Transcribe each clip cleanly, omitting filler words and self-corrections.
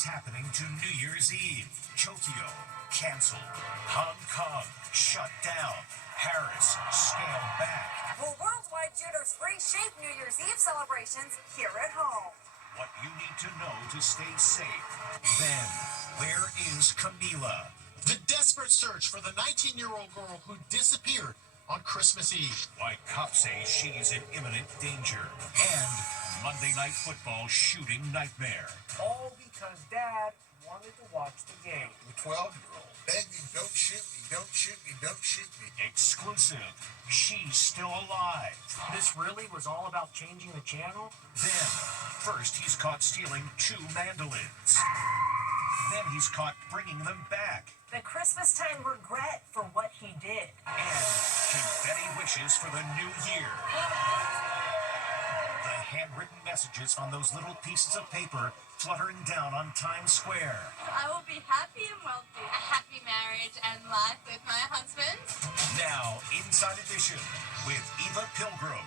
What's happening to New Year's Eve? Tokyo, canceled. Hong Kong, shut down. Paris, scaled back. Will Worldwide Judo's free shape New Year's Eve celebrations here at home? What you need to know to stay safe. Then, where is Camila? The desperate search for the 19-year-old girl who disappeared on Christmas Eve. Why cops say she's in imminent danger. And Monday Night Football shooting nightmare. All because Dad wanted to watch the game. The 12-year-old begged him, don't shoot me, don't shoot me, don't shoot me. Exclusive. She's still alive. This really was all about changing the channel? Then, first he's caught stealing 2 mandolins. Then he's caught bringing them back. The Christmas time regret for what he did. And confetti wishes for the new year. The handwritten messages on those little pieces of paper fluttering down on Times Square. I will be happy and wealthy. A happy marriage and life with my husband. Now, Inside Edition with Eva Pilgrim.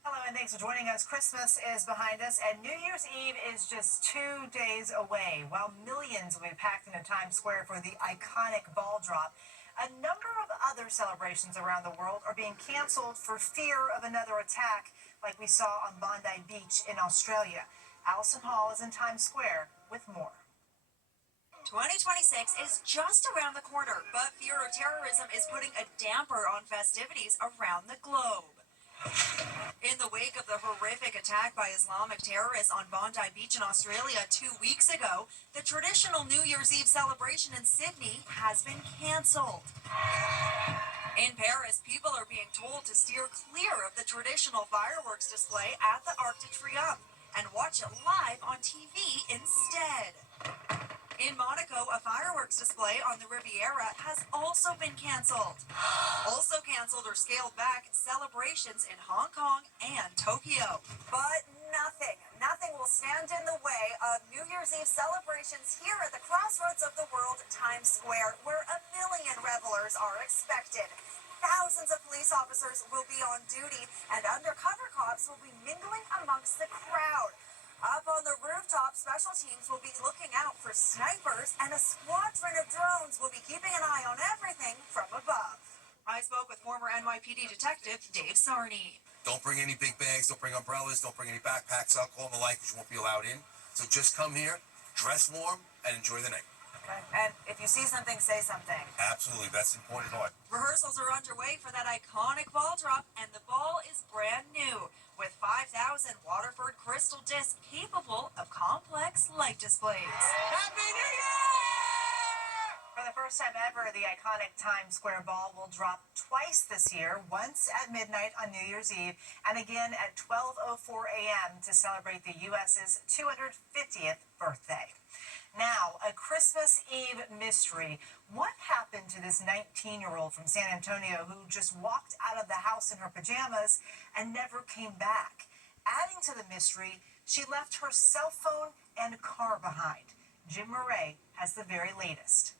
Hello and thanks for joining us. Christmas is behind us and New Year's Eve is just 2 days away. While millions will be packed into Times Square for the iconic ball drop, a number of other celebrations around the world are being canceled for fear of another attack like we saw on Bondi Beach in Australia. Allison Hall is in Times Square with more. 2026 is just around the corner, but fear of terrorism is putting a damper on festivities around the globe. In the wake of the horrific attack by Islamic terrorists on Bondi Beach in Australia 2 weeks ago, the traditional New Year's Eve celebration in Sydney has been cancelled. In Paris, people are being told to steer clear of the traditional fireworks display at the Arc de Triomphe and watch it live on TV instead. In Monaco, a fireworks display on the Riviera has also been canceled. Also canceled or scaled back celebrations in Hong Kong and Tokyo. But nothing will stand in the way of New Year's Eve celebrations here at the crossroads of the world, Times Square, where 1 million revelers are expected. Thousands of police officers will be on duty, and undercover cops will be mingling amongst the crowd. Up on the rooftop, special teams will be looking out for snipers, and a squadron of drones will be keeping an eye on everything from above. I spoke with former NYPD detective Dave Sarney. Don't bring any big bags, don't bring umbrellas, don't bring any backpacks, alcohol, and the like, which you won't be allowed in. So just come here, dress warm, and enjoy the night. Okay. And if you see something, say something. Absolutely, that's the important part. Rehearsals are underway for that iconic ball drop, and the ball is brand new, with 5,000 Waterford crystal discs capable of complex light displays. Happy New Year! For the first time ever, the iconic Times Square ball will drop twice this year, once at midnight on New Year's Eve, and again at 12:04 a.m. to celebrate the U.S.'s 250th birthday. Now, a Christmas Eve mystery. What happened to this 19-year-old from San Antonio who just walked out of the house in her pajamas and never came back? Adding to the mystery, she left her cell phone and car behind. Jim Murray has the very latest.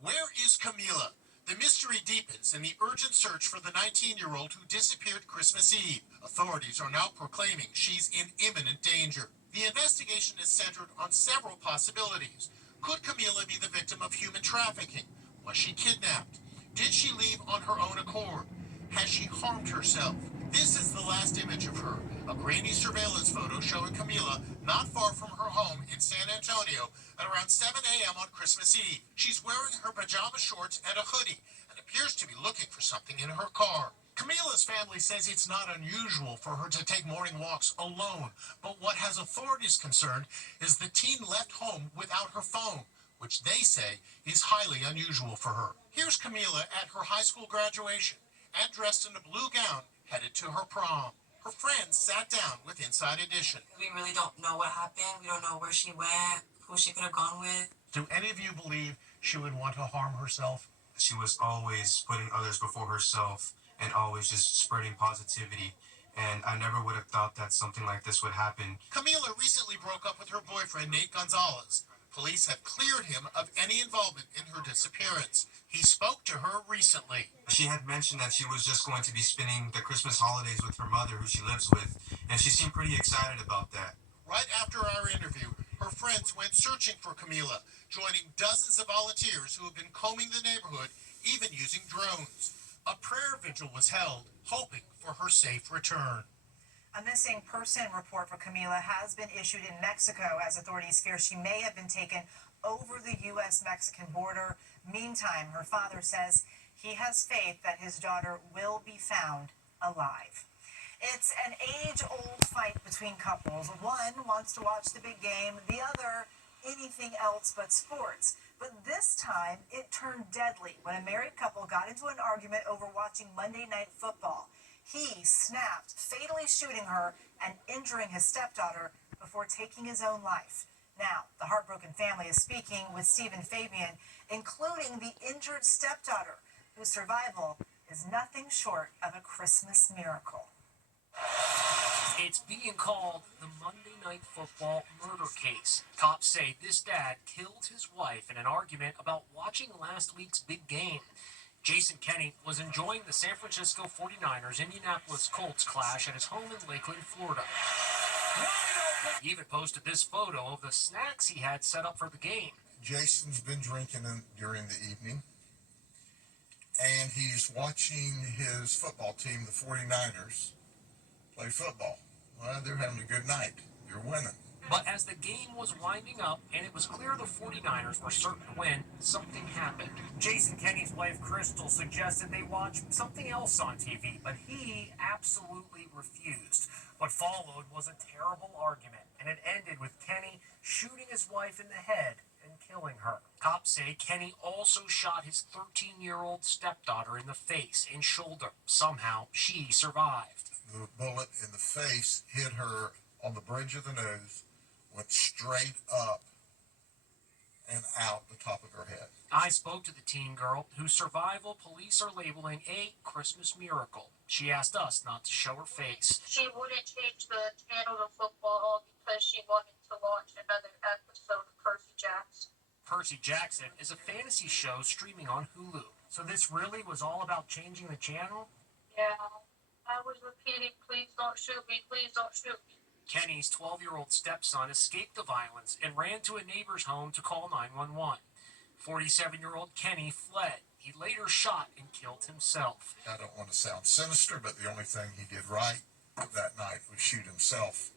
Where is Camila? The mystery deepens in the urgent search for the 19-year-old who disappeared Christmas Eve. Authorities are now proclaiming she's in imminent danger. The investigation is centered on several possibilities. Could Camila be the victim of human trafficking? Was she kidnapped? Did she leave on her own accord? Has she harmed herself? This is the last image of her, a grainy surveillance photo showing Camila not far from her home in San Antonio at around 7 a.m. on Christmas Eve. She's wearing her pajama shorts and a hoodie and appears to be looking for something in her car. Camila's family says it's not unusual for her to take morning walks alone, but what has authorities concerned is the teen left home without her phone, which they say is highly unusual for her. Here's Camila at her high school graduation and dressed in a blue gown, headed to her prom. Her friends sat down with Inside Edition. We really don't know what happened. We don't know where she went, who she could have gone with. Do any of you believe she would want to harm herself? She was always putting others before herself and always just spreading positivity. And I never would have thought that something like this would happen. Camila recently broke up with her boyfriend, Nate Gonzalez. Police have cleared him of any involvement in her disappearance. He spoke to her recently. She had mentioned that she was just going to be spending the Christmas holidays with her mother, who she lives with, and she seemed pretty excited about that. Right after our interview, Her friends went searching for Camila, joining dozens of volunteers who have been combing the neighborhood, even using drones. A prayer vigil was held, hoping for her safe return. A missing person report for Camila has been issued in Mexico as authorities fear she may have been taken over the U.S.-Mexican border. Meantime, her father says he has faith that his daughter will be found alive. It's an age-old fight between couples. One wants to watch the big game, the other anything else but sports. But this time, it turned deadly when a married couple got into an argument over watching Monday Night Football. He snapped, fatally shooting her and injuring his stepdaughter before taking his own life. Now, the heartbroken family is speaking with Stephen Fabian, including the injured stepdaughter, whose survival is nothing short of a Christmas miracle. It's being called the Monday Night Football murder case. Cops say this dad killed his wife in an argument about watching last week's big game. Jason Kenney was enjoying the San Francisco 49ers Indianapolis Colts clash at his home in Lakeland, Florida. He even posted this photo of the snacks he had set up for the game. Jason's been drinking during the evening, and he's watching his football team, the 49ers, play football. Well, they're having a good night. You're winning. But as the game was winding up and it was clear the 49ers were certain to win, something happened. Jason Kenney's wife, Crystal, suggested they watch something else on TV, but he absolutely refused. What followed was a terrible argument, and it ended with Kenney shooting his wife in the head and killing her. Cops say Kenney also shot his 13-year-old stepdaughter in the face and shoulder. Somehow, she survived. The bullet in the face hit her on the bridge of the nose, went straight up and out the top of her head. I spoke to the teen girl, whose survival police are labeling a Christmas miracle. She asked us not to show her face. She wouldn't change the channel to football because she wanted to watch another episode of Percy Jackson. Percy Jackson is a fantasy show streaming on Hulu. So this really was all about changing the channel? Yeah. I was repeating, please don't shoot me, please don't shoot me. Kenney's 12-year-old stepson escaped the violence and ran to a neighbor's home to call 911. 47-year-old Kenney fled. He later shot and killed himself. I don't want to sound sinister, but the only thing he did right that night was shoot himself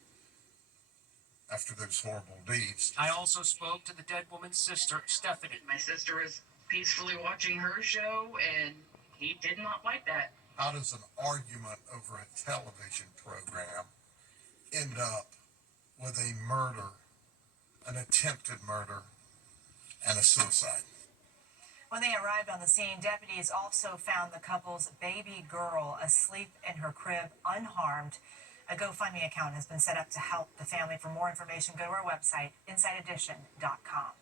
after those horrible deeds. I also spoke to the dead woman's sister, Stephanie. My sister was peacefully watching her show, and he did not like that. How does an argument over a television program end up with a murder, an attempted murder, and a suicide? When they arrived on the scene, deputies also found the couple's baby girl asleep in her crib, unharmed. A GoFundMe account has been set up to help the family. For more information, go to our website, InsideEdition.com.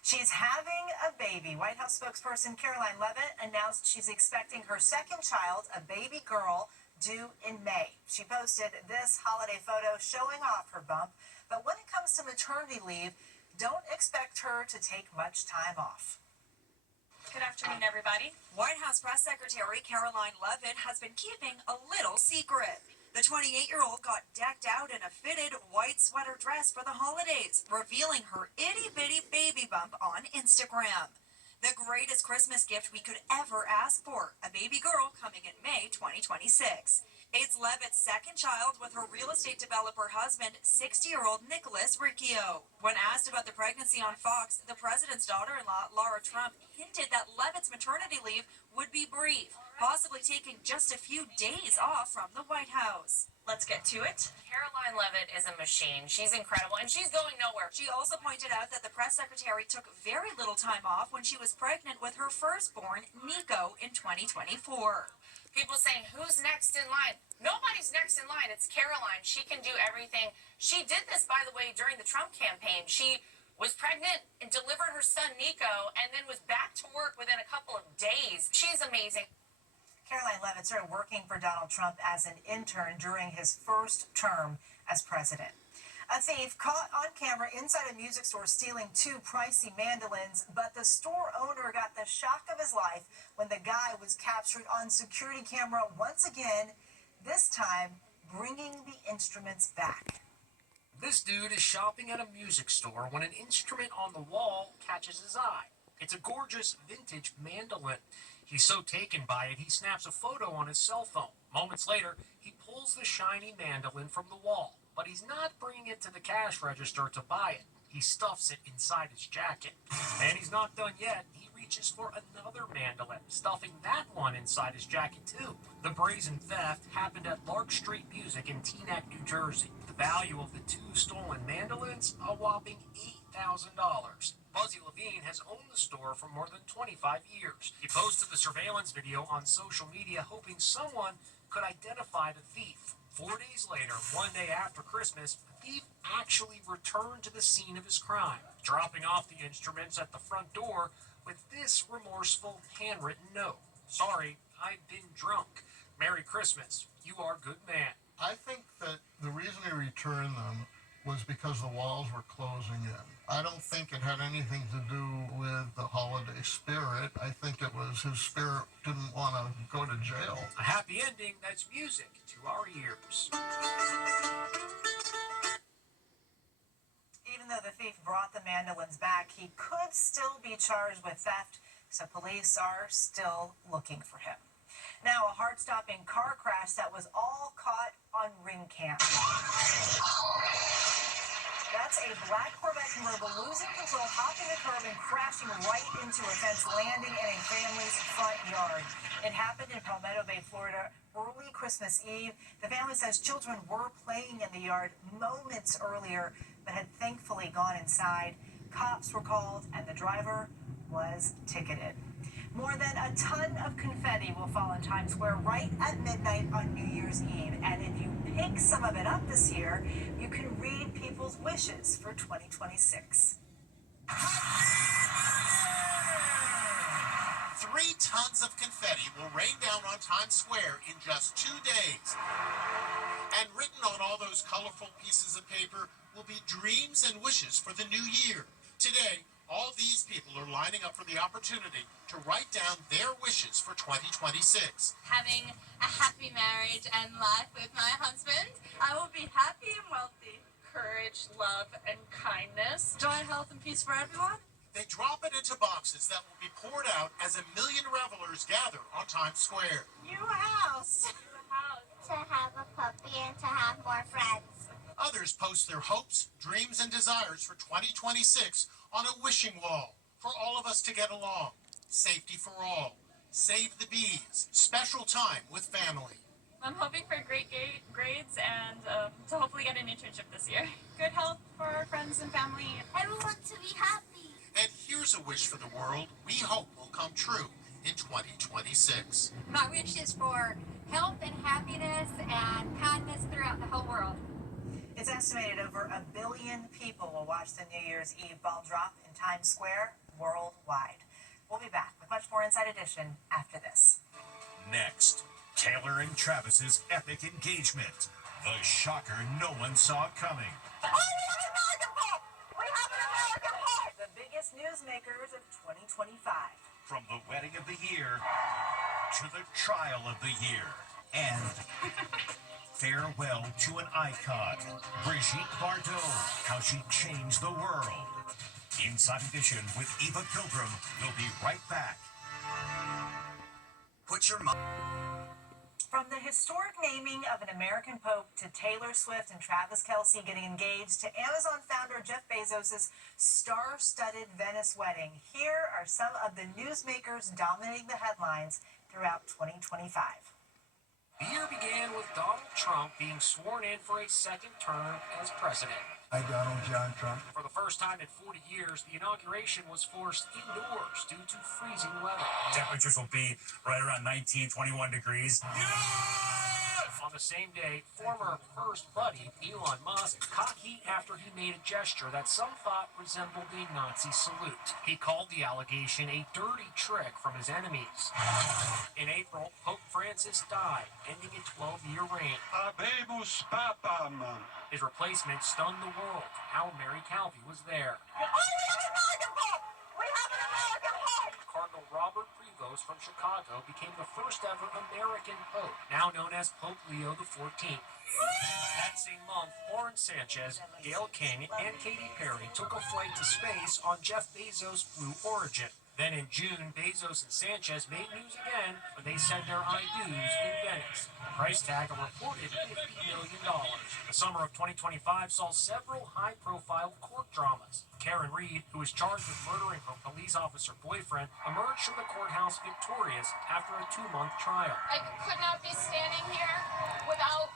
She's having a baby. White House spokesperson Caroline Leavitt announced she's expecting her second child, a baby girl, due in May. She posted this holiday photo showing off her bump, but when it comes to maternity leave, don't expect her to take much time off. Good afternoon, everybody. White House Press Secretary Caroline Leavitt has been keeping a little secret. The 28-year-old got decked out in a fitted white sweater dress for the holidays, revealing her itty-bitty baby bump on Instagram. The greatest Christmas gift we could ever ask for, a baby girl coming in May 2026. It's Leavitt's second child with her real estate developer husband, 60-year-old Nicholas Riccio. When asked about the pregnancy on Fox, the president's daughter-in-law, Laura Trump, hinted that Leavitt's maternity leave would be brief, possibly taking just a few days off from the White House. Let's get to it. Caroline Leavitt is a machine. She's incredible, and she's going nowhere. She also pointed out that the press secretary took very little time off when she was pregnant with her firstborn, Nico, in 2024. People saying, who's next in line? Nobody's next in line. It's Caroline. She can do everything. She did this, by the way, during the Trump campaign. She was pregnant and delivered her son, Nico, and then was back to work within a couple of days. She's amazing. Caroline Leavitt started working for Donald Trump as an intern during his first term as president. A thief caught on camera inside a music store stealing 2 pricey mandolins, but the store owner got the shock of his life when the guy was captured on security camera once again, this time bringing the instruments back. This dude is shopping at a music store when an instrument on the wall catches his eye. It's a gorgeous vintage mandolin. He's so taken by it, he snaps a photo on his cell phone. Moments later, he pulls the shiny mandolin from the wall, but he's not bringing it to the cash register to buy it. He stuffs it inside his jacket. And he's not done yet. He reaches for another mandolin, stuffing that one inside his jacket too. The brazen theft happened at Lark Street Music in Teaneck, New Jersey. The value of the two stolen mandolins, a whopping $8,000. Buzzy Levine has owned the store for more than 25 years. He posted the surveillance video on social media hoping someone could identify the thief. 4 days later, one day after Christmas, the thief actually returned to the scene of his crime, dropping off the instruments at the front door with this remorseful handwritten note. Sorry, I've been drunk. Merry Christmas. You are a good man. I think that the reason he returned them was because the walls were closing in. I don't think it had anything to do with the holiday spirit. I think it was his spirit didn't want to go to jail. A happy ending that's music to our ears. Even though the thief brought the mandolins back, he could still be charged with theft, so police are still looking for him. Now, a heart-stopping car crash that was all caught on ring cam. That's a black Corvette convertible losing control, hopping the curb, and crashing right into a fence, landing in a family's front yard. It happened in Palmetto Bay, Florida, early Christmas Eve. The family says children were playing in the yard moments earlier, but had thankfully gone inside. Cops were called, and the driver was ticketed. More than a ton of confetti will fall in Times Square right at midnight on New Year's Eve. And if you pick some of it up this year, you can read people's wishes for 2026. 3 tons of confetti will rain down on Times Square in just 2 days. And written on all those colorful pieces of paper will be dreams and wishes for the new year. Today, all these people are lining up for the opportunity to write down their wishes for 2026. Having a happy marriage and life with my husband. I will be happy and wealthy. Courage, love, and kindness. Joy, health, and peace for everyone. They drop it into boxes that will be poured out as 1 million revelers gather on Times Square. New house. New house. To have a puppy and to have more friends. Others post their hopes, dreams, and desires for 2026 on a wishing wall for all of us to get along. Safety for all. Save the bees. Special time with family. I'm hoping for great grades and to hopefully get an internship this year. Good health for our friends and family. Everyone to be happy. And here's a wish for the world we hope will come true in 2026. My wish is for health and happiness and kindness throughout the whole world. It's estimated over 1 billion people will watch the New Year's Eve ball drop in Times Square worldwide. We'll be back with much more Inside Edition after this. Next, Taylor and Travis's epic engagement. The shocker no one saw coming. The biggest newsmakers of 2025. From the wedding of the year to the trial of the year. And farewell to an icon, Brigitte Bardot, how she changed the world. Inside Edition with Eva Pilgrim. We'll be right back. Put your mind. From the historic naming of an American pope to Taylor Swift and Travis Kelce getting engaged to Amazon founder Jeff Bezos' star-studded Venice wedding, here are some of the newsmakers dominating the headlines throughout 2025. The year began with Donald Trump being sworn in for a second term as president. I, Donald John Trump. For the first time in 40 years, the inauguration was forced indoors due to freezing weather. Temperatures will be right around 19, 21 degrees. On the same day, former First Buddy Elon Musk caught heat after he made a gesture that some thought resembled a Nazi salute. He called the allegation a dirty trick from his enemies. In April, Pope Francis died, ending a 12-year reign. Habemus Papam. His replacement stunned the world. Our Mary Calvi was there. Cardinal Robert Prevost from Chicago became the first ever American Pope, now known as Pope Leo XIV. That same month, foreign Lauren Sanchez, Gail King, and Katy Perry took a flight to space on Jeff Bezos' Blue Origin. Then in June, Bezos and Sanchez made news again when they said their I do's in Venice. The price tag a reported $50 million. The summer of 2025 saw several high-profile court dramas. Karen Reed, who was charged with murdering her police officer boyfriend, emerged from the courthouse victorious after a 2-month trial. I could not be standing here without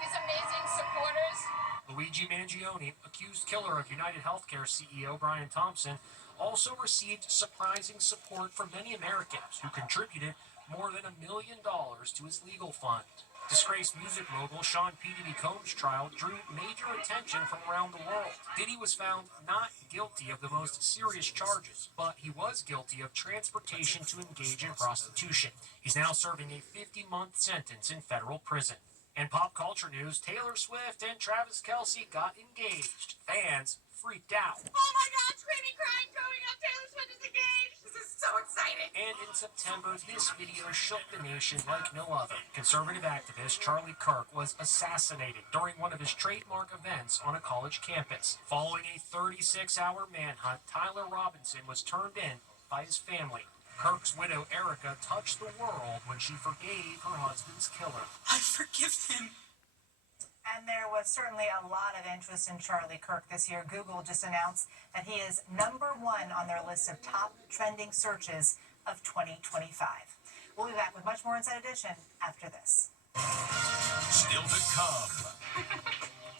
these amazing supporters. Luigi Mangione, accused killer of United Healthcare CEO Brian Thompson, also received surprising support from many Americans who contributed more than $1 million to his legal fund. Disgraced music mogul Sean P. Diddy Combs' trial drew major attention from around the world. Diddy was found not guilty of the most serious charges, but he was guilty of transportation to engage in prostitution. He's now serving a 50-month sentence in federal prison. In pop culture news, Taylor Swift and Travis Kelce got engaged. Fans freaked out. Oh my God, screaming, crying, growing up, Taylor Swift is engaged. This is so exciting. And in September, this video shook the nation like no other. Conservative activist Charlie Kirk was assassinated during one of his trademark events on a college campus. Following a 36-hour manhunt, Tyler Robinson was turned in by his family. Kirk's widow, Erica, touched the world when she forgave her husband's killer. I forgive him. And there was certainly a lot of interest in Charlie Kirk this year. Google just announced that he is #1 on their list of top trending searches of 2025. We'll be back with much more Inside Edition after this. Still to come.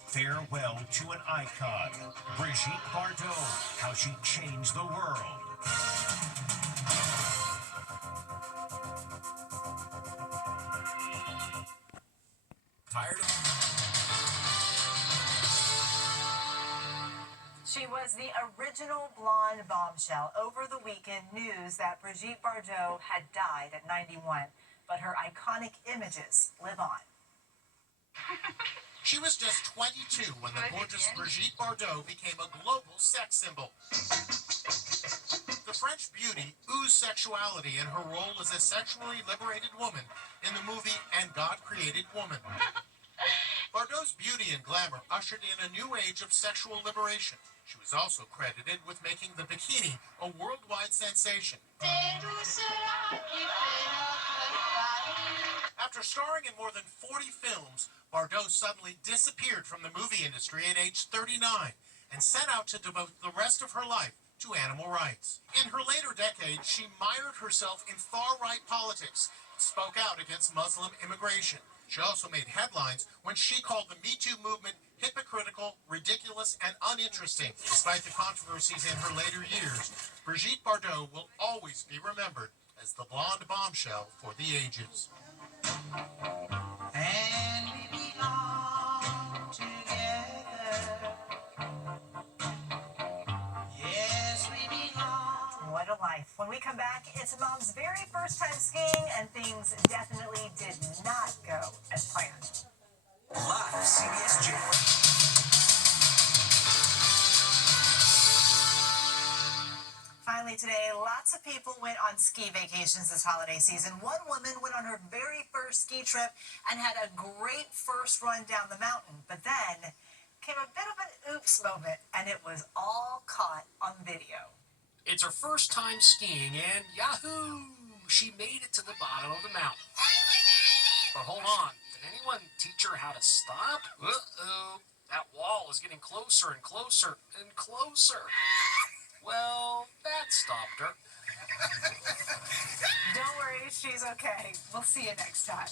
Farewell to an icon. Brigitte Bardot, how she changed the world. Tired of She was the original blonde bombshell. Over the weekend, news that Brigitte Bardot had died at 91, but her iconic images live on. She was just 22 when the gorgeous Brigitte Bardot became a global sex symbol. The French beauty oozed sexuality in her role as a sexually liberated woman in the movie And God Created Woman. Bardot's beauty and glamour ushered in a new age of sexual liberation. She was also credited with making the bikini a worldwide sensation. After starring in more than 40 films, Bardot suddenly disappeared from the movie industry at age 39 and set out to devote the rest of her life to animal rights. In her later decades, she mired herself in far-right politics and spoke out against Muslim immigration. She also made headlines when she called the Me Too movement hypocritical, ridiculous, and uninteresting. Despite the controversies in her later years, Brigitte Bardot will always be remembered as the blonde bombshell for the ages. And we belong together. Yes, we belong. What a life. When we come back, it's Mom's very first time skiing, and things definitely did not go as planned. Live CBS January. Finally today, lots of people went on ski vacations this holiday season. One woman went on her very first ski trip and had a great first run down the mountain, but then came a bit of an oops moment, and it was all caught on video. It's her first time skiing, and yahoo! She made it to the bottom of the mountain. But hold on, did anyone teach her how to stop? Uh-oh, that wall is getting closer and closer and closer. Well, that stopped her. Don't worry, she's okay. We'll see you next time.